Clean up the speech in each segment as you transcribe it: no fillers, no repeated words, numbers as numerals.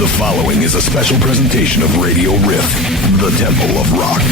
The following is a special presentation of Radio Riff, the Temple of Rock.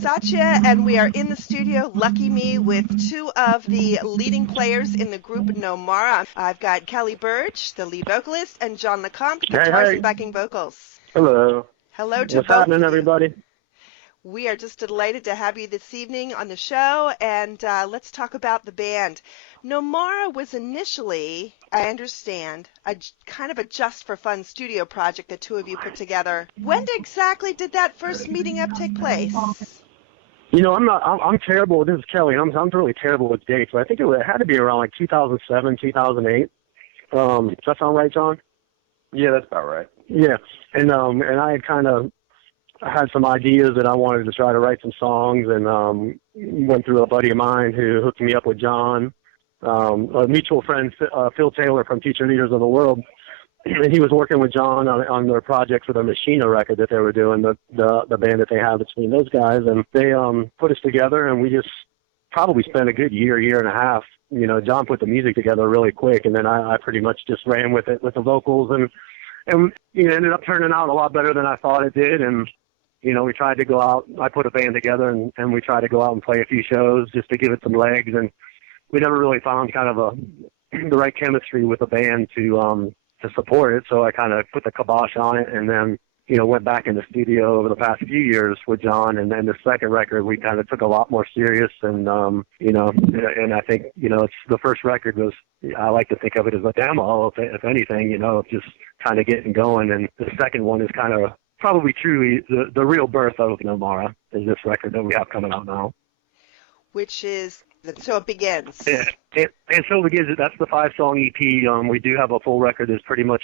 Satya, and we are in the studio, lucky me, with two of the leading players in the group NoMara. I've got Kelly Burdge, the lead vocalist, and John LeCompt, guitars and backing vocals. Hello. Hello to What's both happening, of you. everybody? We are just delighted to have you this evening on the show, and let's talk about the band. NoMara was initially, I understand, a kind of a just-for-fun studio project the two of you put together. When exactly did that first meeting up take place? You know, I'm terrible. This is Kelly. I'm really terrible with dates, but I think it had to be around like 2007, 2008. Does that sound right, John? Yeah, that's about right. Yeah, and I had kind of had some ideas that I wanted to try to write some songs, and went through a buddy of mine who hooked me up with John, a mutual friend, Phil Taylor from Future Leaders of the World. And he was working with John on their project for the Machina record that they were doing, the band that they have between those guys. And they put us together, and we just probably spent a good year and a half. You know, John put the music together really quick, and then I pretty much just ran with it with the vocals, and you know, ended up turning out a lot better than I thought it did. And we tried to go out. I put a band together, and we tried to go out and play a few shows just to give it some legs. And we never really found kind of the right chemistry with the band to support it. So I kind of put the kibosh on it, and then went back in the studio over the past few years with John. And then the second record, we kind of took a lot more serious. And and I think it's the first record was, I like to think of it as a demo, if anything, just kind of getting going. And the second one is kind of probably truly the real birth of NoMara, is this record that we have coming out now. Which is So It Begins. Yeah. And So It Begins, that's the 5-song EP. We do have a full record that's pretty much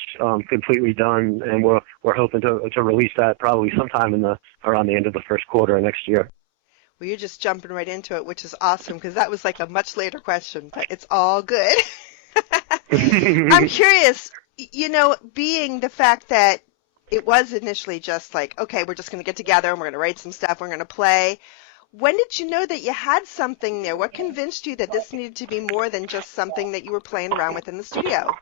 completely done, and we're hoping to release that probably sometime around the end of the first quarter of next year. Well, you're just jumping right into it, which is awesome, because that was like a much later question, but it's all good. I'm curious, being the fact that it was initially just like, okay, we're just going to get together and we're going to write some stuff, we're going to play. When did you know that you had something there? What convinced you that this needed to be more than just something that you were playing around with in the studio?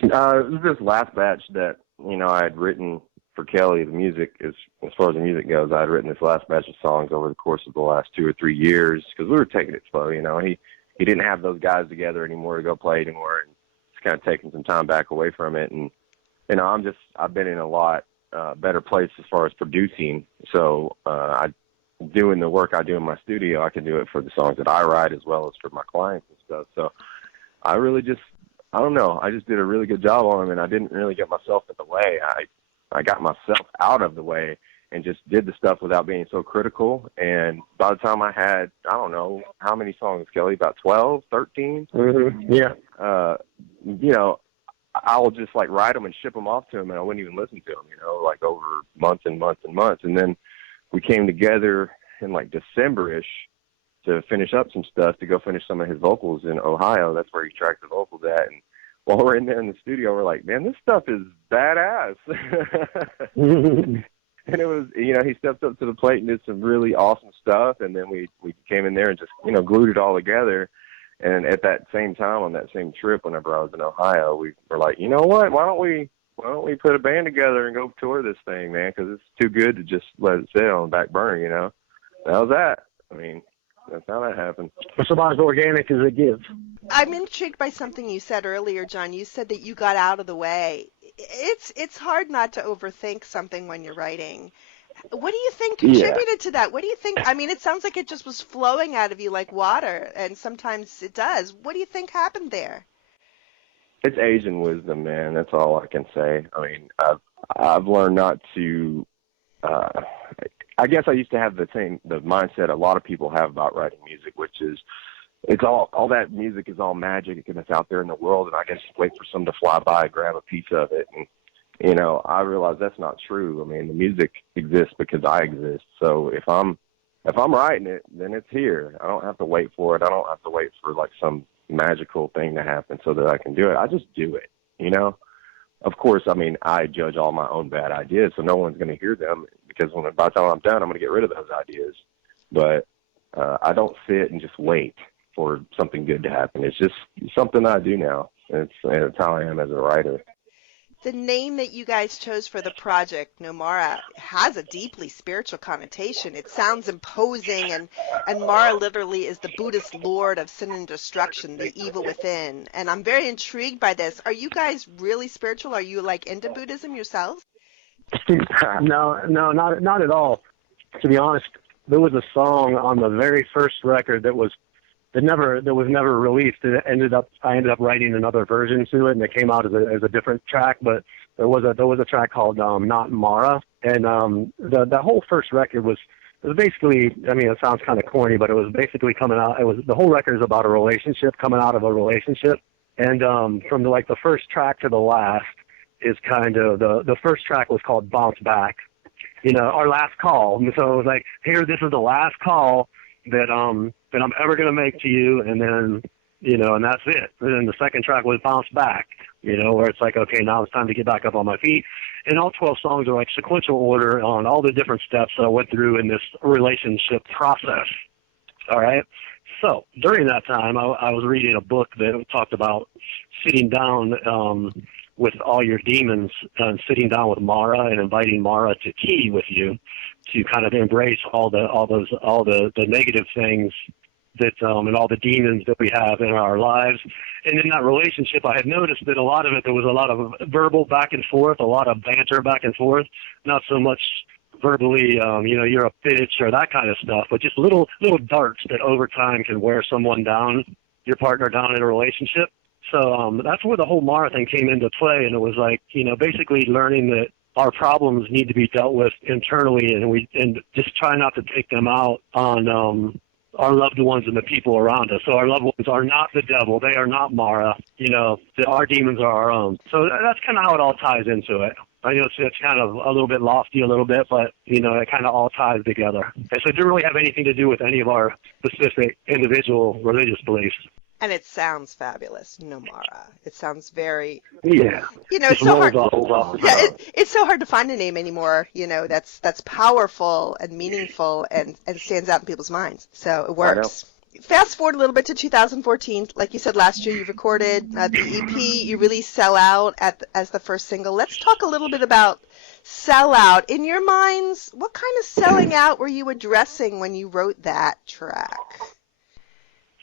It was this last batch that, I had written for Kelly, the music, as far as the music goes. I had written this last batch of songs over the course of the last 2 or 3 years, because we were taking it slow, He didn't have those guys together anymore to go play anymore, and just kind of taking some time back away from it. And, I've been in a lot better place as far as producing, so doing the work I do in my studio, I can do it for the songs that I write as well as for my clients and stuff. So I really I don't know, I just did a really good job on them, and I didn't really get myself in the way. I got myself out of the way and just did the stuff without being so critical. And by the time I had, I don't know, how many songs, Kelly, about 12, 13? Mm-hmm. Yeah. I'll just write them and ship them off to him, and I wouldn't even listen to them, over months and months and months. And then we came together in December-ish to finish up some stuff, to go finish some of his vocals in Ohio. That's where he tracked the vocals at. And while we're in there in the studio, we're like, man, this stuff is badass. And it was, he stepped up to the plate and did some really awesome stuff. And then we came in there and just, glued it all together. And at that same time, on that same trip, whenever I was in Ohio, we were like, you know what, why don't we put a band together and go tour this thing, man? Because it's too good to just let it sit on the back burner, That was that. I mean, that's how that happened. It's about as organic as it gets. I'm intrigued by something you said earlier, John. You said that you got out of the way. It's hard not to overthink something when you're writing. What do you think contributed to that? What do you think? I mean, it sounds like it just was flowing out of you like water, and sometimes it does. What do you think happened there? It's age and wisdom, man. That's all I can say. I mean, I've learned not to. I guess I used to have the mindset a lot of people have about writing music, which is it's all that music is all magic and it's out there in the world, and I can just wait for someone to fly by and grab a piece of it. And I realize that's not true. I mean, the music exists because I exist. So if I'm writing it, then it's here. I don't have to wait for it. I don't have to wait for some magical thing to happen so that I can do it. I just do it, Of course, I mean, I judge all my own bad ideas, so no one's going to hear them, because by the time I'm done, I'm going to get rid of those ideas. But I don't sit and just wait for something good to happen. It's just something I do now. It's how I am as a writer. The name that you guys chose for the project, NoMara, has a deeply spiritual connotation. It sounds imposing, and Mara literally is the Buddhist lord of sin and destruction, the evil within. And I'm very intrigued by this. Are you guys really spiritual? Are you into Buddhism yourselves? No, not at all. To be honest, there was a song on the very first record that was never released. I ended up writing another version to it, and it came out as a different track. But there was a track called Not Mara, and the whole first record was basically, I mean, it sounds kind of corny, but it was basically the whole record is about a relationship, coming out of a relationship, and from the first track to the last is kind of the first track was called Bounce Back, our last call. And so it was like, here, this is the last call that I'm ever going to make to you, and then, and that's it. And then the second track was Bounce Back, where it's like, okay, now it's time to get back up on my feet. And all 12 songs are sequential order on all the different steps that I went through in this relationship process. All right? So during that time, I was reading a book that talked about sitting down with all your demons, sitting down with Mara and inviting Mara to tea with you, to kind of embrace all the negative things that and all the demons that we have in our lives. And in that relationship, I had noticed that a lot of it, there was a lot of verbal back and forth, a lot of banter back and forth, not so much verbally, you're a bitch or that kind of stuff, but just little darts that over time can wear someone down, your partner down in a relationship. So that's where the whole Mara thing came into play, and it was like, basically learning that our problems need to be dealt with internally, and just try not to take them out on our loved ones and the people around us. So our loved ones are not the devil. They are not Mara. Our demons are our own. So that's kind of how it all ties into it. I know it's kind of a little bit lofty a little bit, but, it kind of all ties together. And so it didn't really have anything to do with any of our specific individual religious beliefs. And it sounds fabulous, NoMara. It sounds very, yeah. It's so hard. Yeah, it's so hard to find a name anymore. That's powerful and meaningful and stands out in people's minds. So it works. Fast forward a little bit to 2014. Like you said, last year you recorded the EP. You released "Sell Out" as the first single. Let's talk a little bit about "Sell Out." In your minds, what kind of selling out were you addressing when you wrote that track?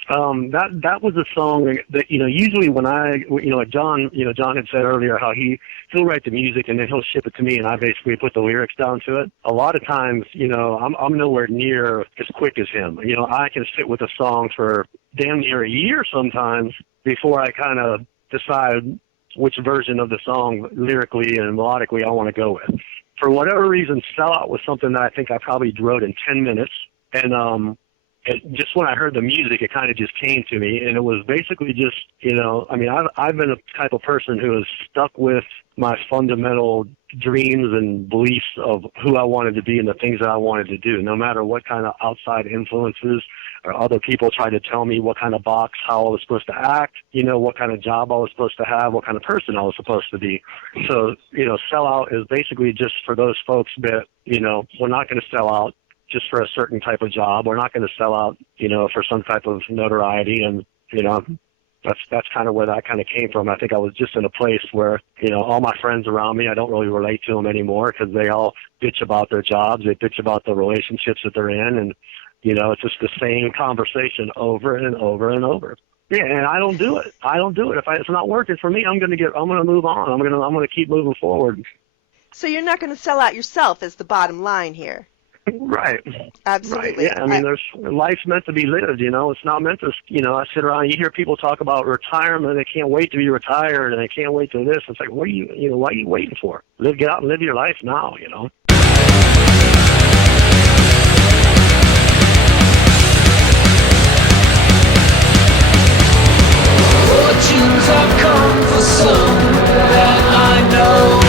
That was a song that, usually when John had said earlier how he'll write the music and then he'll ship it to me and I basically put the lyrics down to it. A lot of times, I'm nowhere near as quick as him. I can sit with a song for damn near a year sometimes before I kind of decide which version of the song lyrically and melodically I want to go with. For whatever reason, Sell Out was something that I think I probably wrote in 10 minutes. And, just when I heard the music, it kind of just came to me, and it was basically just, I've been a type of person who has stuck with my fundamental dreams and beliefs of who I wanted to be and the things that I wanted to do, no matter what kind of outside influences or other people tried to tell me what kind of box, how I was supposed to act, what kind of job I was supposed to have, what kind of person I was supposed to be. So, Sell Out is basically just for those folks that, we're not going to sell out just for a certain type of job. We're not going to sell out, for some type of notoriety. And, that's kind of where that kind of came from. I think I was just in a place where, all my friends around me, I don't really relate to them anymore because they all bitch about their jobs. They bitch about the relationships that they're in. And, it's just the same conversation over and over and over. Yeah, and I don't do it. If it's not working for me, I'm going to move on. I'm going to keep moving forward. So you're not going to sell out yourself is the bottom line here. Right. Absolutely. Right. Yeah. Life's meant to be lived, It's not meant to, I sit around, you hear people talk about retirement, they can't wait to be retired, and they can't wait to this. It's like, what are you, what are you waiting for? Get out and live your life now, Fortunes have come for some that I know.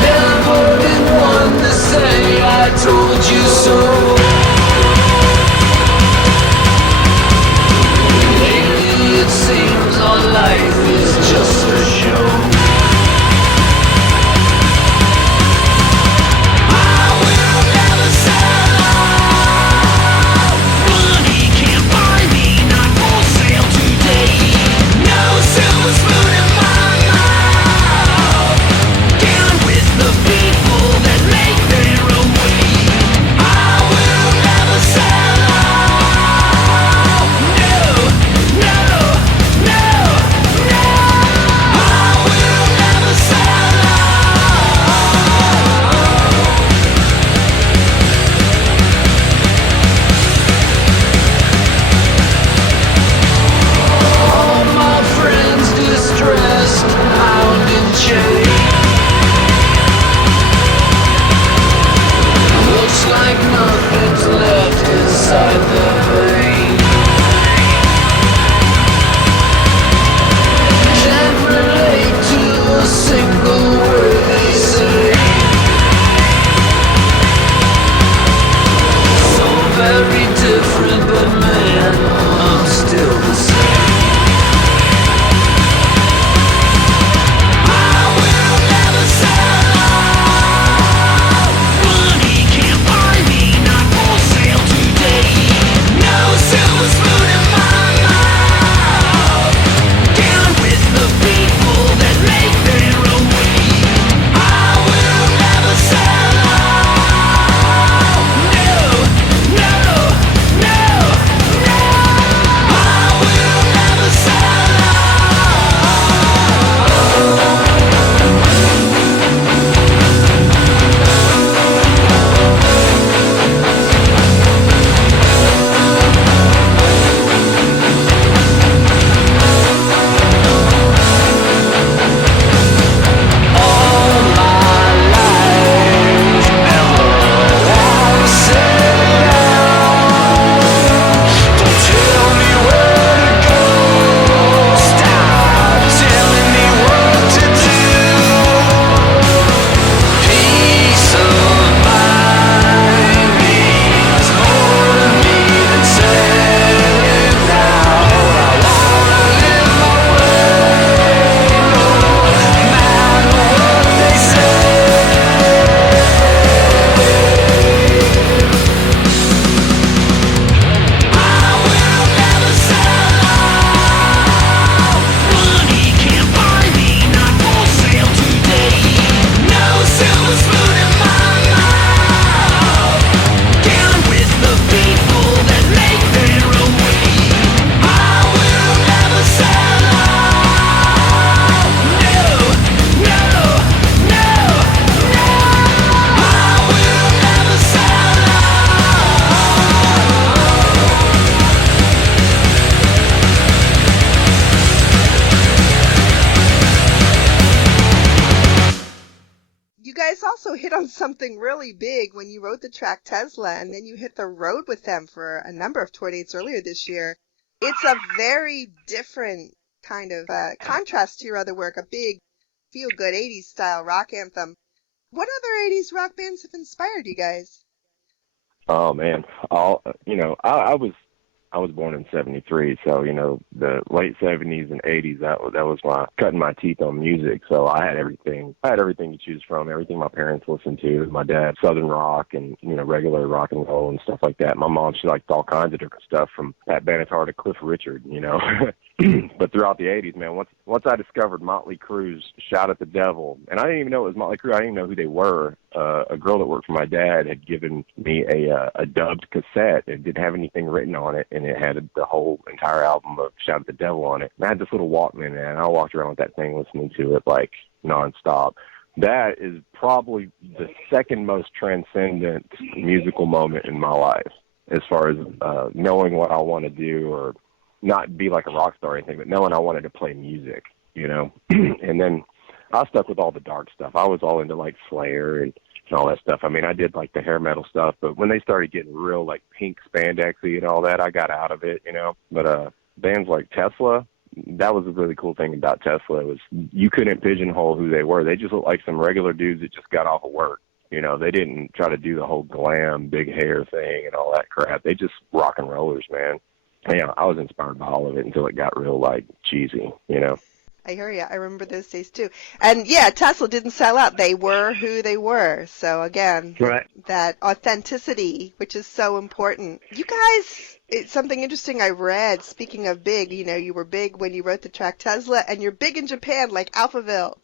Never been one to say I told you so. something really big when you wrote the track Tesla, and then you hit the road with them for a number of tour dates earlier this year. It's a very different kind of contrast to your other work, a big, feel-good 80s style rock anthem. What other 80s rock bands have inspired you guys? Oh man, I was born in '73, so the late '70s and '80s. That was my cutting my teeth on music. So I had everything. To choose from. Everything my parents listened to. My dad, Southern rock and regular rock and roll and stuff like that. My mom, she liked all kinds of different stuff from Pat Benatar to Cliff Richard. But throughout the '80s, man, once I discovered Motley Crue's "Shout at the Devil," and I didn't even know it was Motley Crue. I didn't even know who they were. A girl that worked for my dad had given me a dubbed cassette. It didn't have anything written on it, and it had the whole entire album of "Shout at the Devil" on it. And I had this little Walkman, and I walked around with that thing listening to it like nonstop. That is probably the second most transcendent musical moment in my life, as far as knowing what I want to do, or not be like a rock star or anything, but knowing I wanted to play music, And then I stuck with all the dark stuff. I was all into like Slayer and all that stuff. I mean, I did like the hair metal stuff, but when they started getting real like pink spandexy and all that, I got out of it, But bands like Tesla, that was a really cool thing about Tesla, was you couldn't pigeonhole who they were. They just looked like some regular dudes that just got off of work. They didn't try to do the whole glam, big hair thing and all that crap. They just rock and rollers, man. Yeah, I was inspired by all of it until it got real, like, cheesy, I hear you. I remember those days, too. And, yeah, Tesla didn't sell out. They were who they were. So, again, Right. That authenticity, which is so important. You guys, it's something interesting I read, speaking of big, you were big when you wrote the track Tesla, and you're big in Japan, like Alphaville.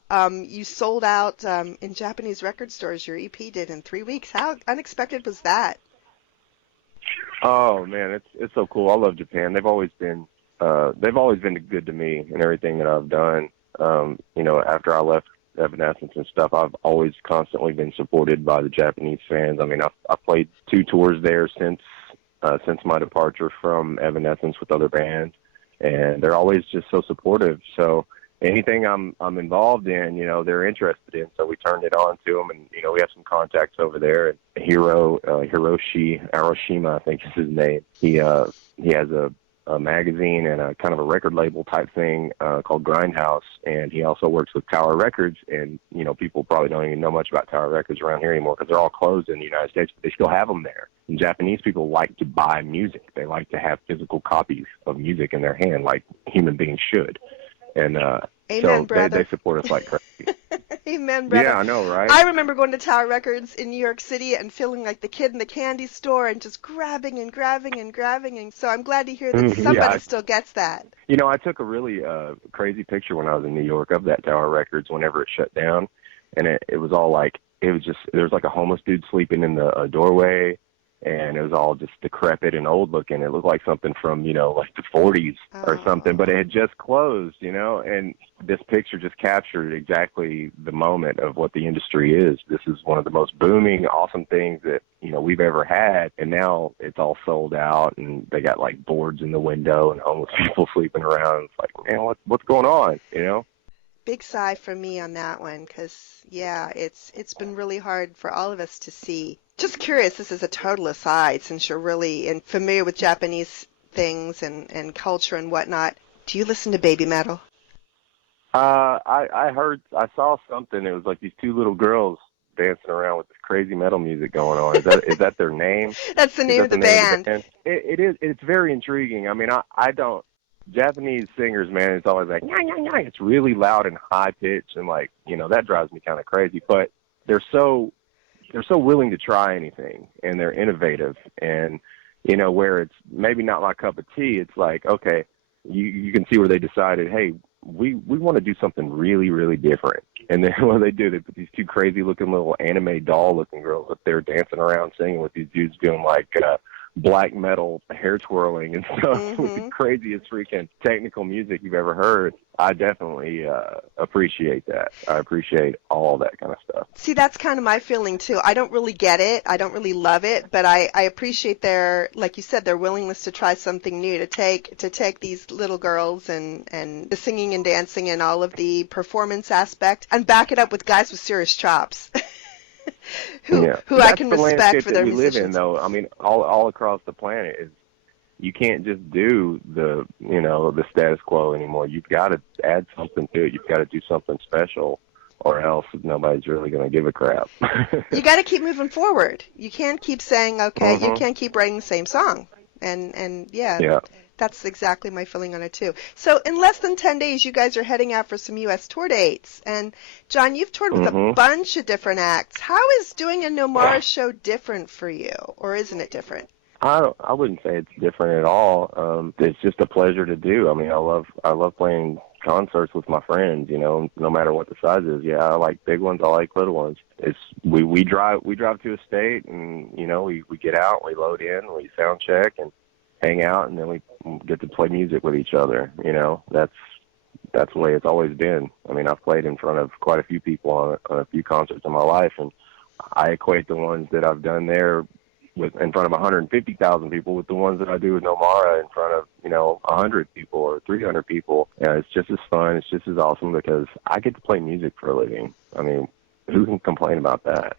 You sold out in Japanese record stores, your EP did, in 3 weeks. How unexpected was that? Oh man, it's so cool. I love Japan. They've always been good to me in everything that I've done. After I left Evanescence and stuff, I've always constantly been supported by the Japanese fans. I mean, I played 2 tours there since my departure from Evanescence with other bands, and they're always just so supportive. So anything I'm involved in, they're interested in. So we turned it on to them, and we have some contacts over there. And Hiroshi Arashima, I think is his name. He has a magazine and a kind of a record label type thing called Grindhouse, and he also works with Tower Records. And people probably don't even know much about Tower Records around here anymore because they're all closed in the United States, but they still have them there. And Japanese people like to buy music. They like to have physical copies of music in their hand, like human beings should. And Amen, so they support us like crazy. Amen, brother. Yeah, I know, right? I remember going to Tower Records in New York City and feeling like the kid in the candy store and just grabbing and grabbing and grabbing. And so I'm glad to hear that somebody still gets that. I took a really crazy picture when I was in New York of that Tower Records whenever it shut down. And it was all like, there was like a homeless dude sleeping in the doorway. And it was all just decrepit and old looking. It looked like something from, like the 40s or something, but it had just closed, and this picture just captured exactly the moment of what the industry is. This is one of the most booming, awesome things that, we've ever had. And now it's all sold out, and they got like boards in the window and homeless people sleeping around. It's like, man, what's going on, Big sigh for me on that one, because, yeah, it's been really hard for all of us to see. Just curious, this is a total aside, since you're really familiar with Japanese things and culture and whatnot. Do you listen to baby metal? I saw something. It was like these 2 little girls dancing around with this crazy metal music going on. Is that their name? That's the name of the band. It is. It's very intriguing. I mean, I don't. Japanese singers, man, it's always like, nya, nya, nya. It's really loud and high pitched, and like, that drives me kind of crazy. But they're so willing to try anything, and they're innovative. And where it's maybe not my cup of tea, it's like, okay, you can see where they decided, hey, we want to do something really, really different. And then what they do, they put these 2 crazy looking little anime doll looking girls up there dancing around singing with these dudes doing like black metal hair twirling and stuff with the craziest freaking technical music you've ever heard. I definitely appreciate that. I appreciate all that kind of stuff. See, that's kind of my feeling too. I don't really get it. I don't really love it, but I appreciate their, like you said, their willingness to try something new, to take these little girls and the singing and dancing and all of the performance aspect and back it up with guys with serious chops. who I can respect for their musicians. That's the landscape that we live in, musicians. though. I mean, all across the planet is. You can't just do the status quo anymore. You've got to add something to it. You've got to do something special, or else nobody's really going to give a crap. You got to keep moving forward. You can't keep saying, okay, you can't keep writing the same song. And yeah, that's exactly my feeling on it too. So in less than 10 days, you guys are heading out for some U.S. tour dates. And John, you've toured with a bunch of different acts. How is doing a NoMara show different for you, or isn't it different? I wouldn't say it's different at all. It's just a pleasure to do. I mean, I love playing concerts with my friends, no matter what the size is. Yeah, I like big ones, I like little ones. It's we drive to a state, and we get out, we load in, we sound check and hang out, and then we get to play music with each other. That's the way it's always been. I mean, I've played in front of quite a few people on a few concerts in my life, and I equate the ones that I've done there in front of 150,000 people with the ones that I do with NoMara in front of 100 people or 300 people. Yeah, it's just as fun. It's just as awesome because I get to play music for a living. I mean, who can complain about that?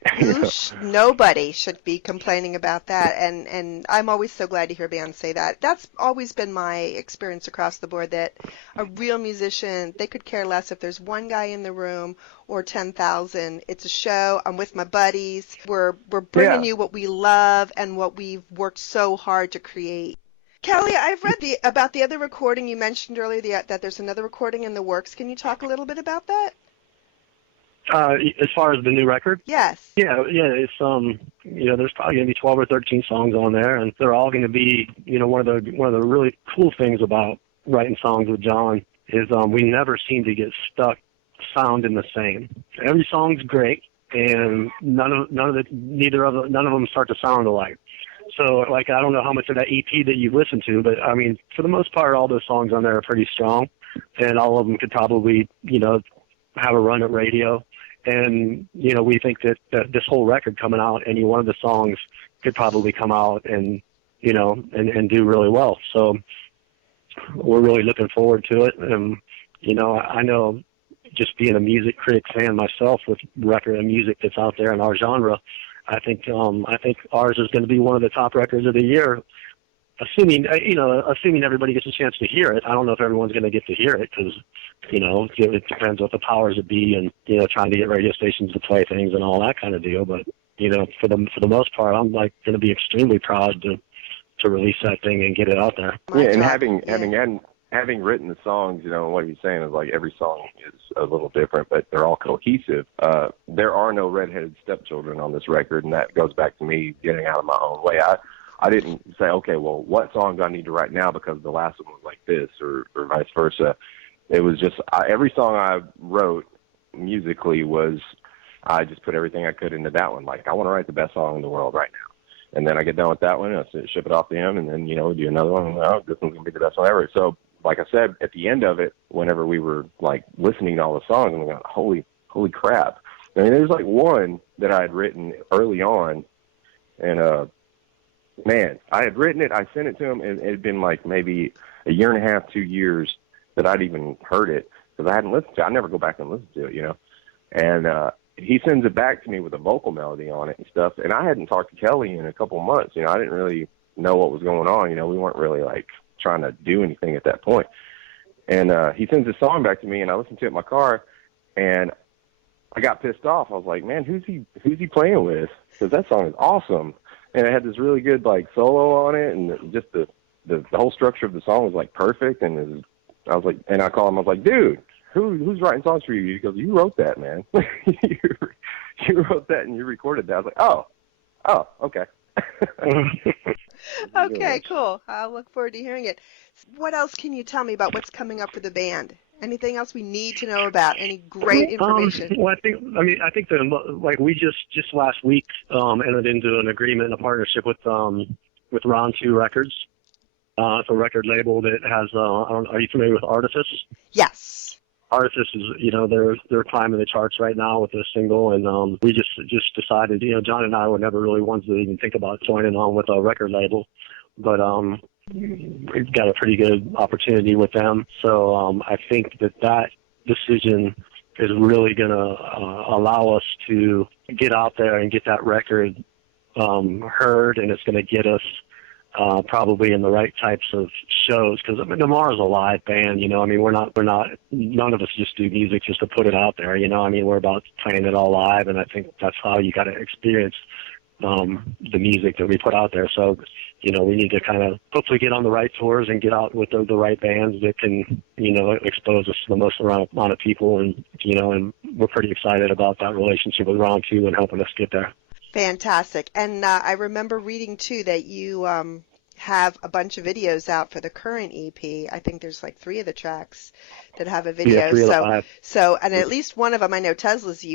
Nobody should be complaining about that, and I'm always so glad to hear bands say that. That's always been my experience across the board, that a real musician, they could care less if there's one guy in the room or 10,000. It's a show. I'm with my buddies. We're bringing you what we love and what we've worked so hard to create. Kelly, I've read about the other recording you mentioned earlier, that there's another recording in the works. Can you talk a little bit about that? As far as the new record? Yes. Yeah, it's there's probably going to be 12 or 13 songs on there, and they're all going to be, one of the really cool things about writing songs with John is we never seem to get stuck sounding the same. Every song's great, and none of them start to sound alike. So, I don't know how much of that EP that you've listened to, but I mean, for the most part, all those songs on there are pretty strong, and all of them could probably, have a run at radio. And, we think that this whole record coming out, any one of the songs could probably come out and, and do really well. So we're really looking forward to it. And, I know just being a music critic fan myself with record and music that's out there in our genre, I think ours is going to be one of the top records of the year. Assuming everybody gets a chance to hear it. I don't know if everyone's going to get to hear it because, it depends what the powers that be and, trying to get radio stations to play things and all that kind of deal. But, for the most part, I'm going to be extremely proud to release that thing and get it out there. Yeah, and having written the songs, what you're saying is every song is a little different, but they're all cohesive. There are no redheaded stepchildren on this record, and that goes back to me getting out of my own way. I didn't say, okay, well, what song do I need to write now because the last one was like this or vice versa. It was just every song I wrote musically was I just put everything I could into that one. I want to write the best song in the world right now. And then I get done with that one, I ship it off to him, and then, we do another one. And, this one's going to be the best one ever. So, like I said, at the end of it, whenever we were, listening to all the songs, and we got, holy crap. I mean, there's, one that I had written early on, and, man, I had written it, I sent it to him, and it had been maybe a year and a half, 2 years that I'd even heard it, because I hadn't listened to it. I never go back and listen to it, And he sends it back to me with a vocal melody on it and stuff, and I hadn't talked to Kelly in a couple of months. I didn't really know what was going on. We weren't really, trying to do anything at that point. And he sends this song back to me, and I listened to it in my car, and I got pissed off. I was like, man, who's he playing with? Because that song is awesome. And it had this really good solo on it, and just the whole structure of the song was perfect. And I was like, and I called him. I was like, dude, who's writing songs for you? He goes, you wrote that, man. you wrote that and you recorded that. I was like, oh, okay. Okay, cool. I'll look forward to hearing it. What else can you tell me about what's coming up for the band? Anything else we need to know about? Any great information? Well, I think that we just last week entered into an agreement, a partnership with Ron 2 Records. It's a record label that has. Are you familiar with Artifice? Yes. Artifice is, they're climbing the charts right now with this single, and we just decided, John and I were never really ones to even think about joining on with a record label, but we've got a pretty good opportunity with them. So I think that decision is really going to allow us to get out there and get that record heard, and it's going to get us probably in the right types of shows, because NoMara's a live band, you know. I mean, we're not, none of us just do music just to put it out there, you know. I mean, we're about playing it all live, and I think that's how you got to experience the music that we put out there. So, you know, we need to kind of hopefully get on the right tours and get out with the right bands that can, you know, expose us to the most amount of people, and, you know, and we're pretty excited about that relationship with Round 2 and helping us get there. Fantastic. And I remember reading, too, that you have a bunch of videos out for the current EP. I think there's like 3 of the tracks that have a video. Yeah, 3 of the 5. So, and at least one of them, I know Tesla's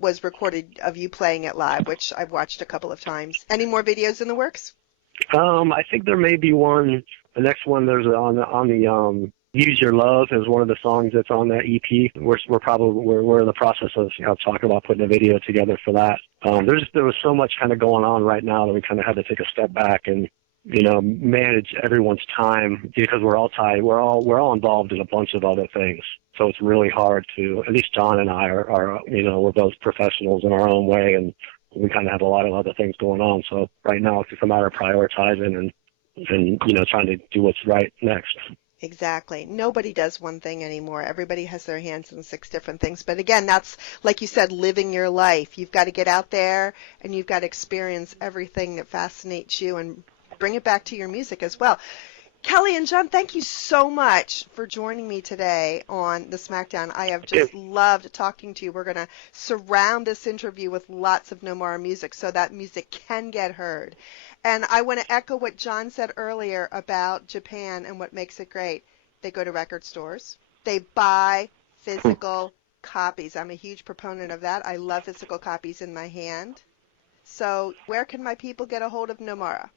was recorded of you playing it live, which I've watched a couple of times. Any more videos in the works? I think there may be one. The next one, there's on the Use Your Love is one of the songs that's on that EP. We're in the process of talking about putting a video together for that. There was so much kind of going on right now that we kind of had to take a step back and, you know, manage everyone's time, because we're all tied. We're all involved in a bunch of other things. So it's really hard to, at least John and I are you know, we're both professionals in our own way, and we kind of have a lot of other things going on. So right now it's just a matter of prioritizing and you know, trying to do what's right next. Exactly. Nobody does one thing anymore. Everybody has their hands in 6 different things. But again, that's, like you said, living your life. You've got to get out there and you've got to experience everything that fascinates you and bring it back to your music as well. Kelly and John, thank you so much for joining me today on the Smackdown. I have just loved talking to you. We're going to surround this interview with lots of NoMara music so that music can get heard. And I want to echo what John said earlier about Japan and what makes it great. They go to record stores. They buy physical copies. I'm a huge proponent of that. I love physical copies in my hand. So where can my people get a hold of NoMara?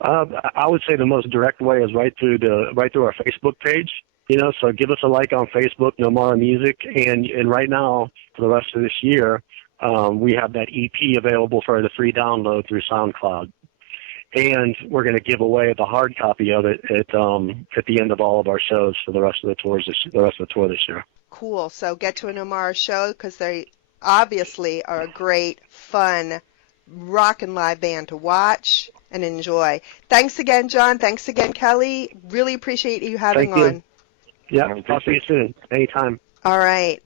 I would say the most direct way is right through our Facebook page. You know, so give us a like on Facebook, NoMara Music, and right now for the rest of this year, we have that EP available for the free download through SoundCloud, and we're going to give away the hard copy of it at the end of all of our shows for the rest of the tour this year. Cool. So get to a NoMara show, because they obviously are a great, fun, rock and live band to watch and enjoy. Thanks again, John. Thanks again, Kelly. Really appreciate you having on. Yeah, talk to you soon. Anytime. All right.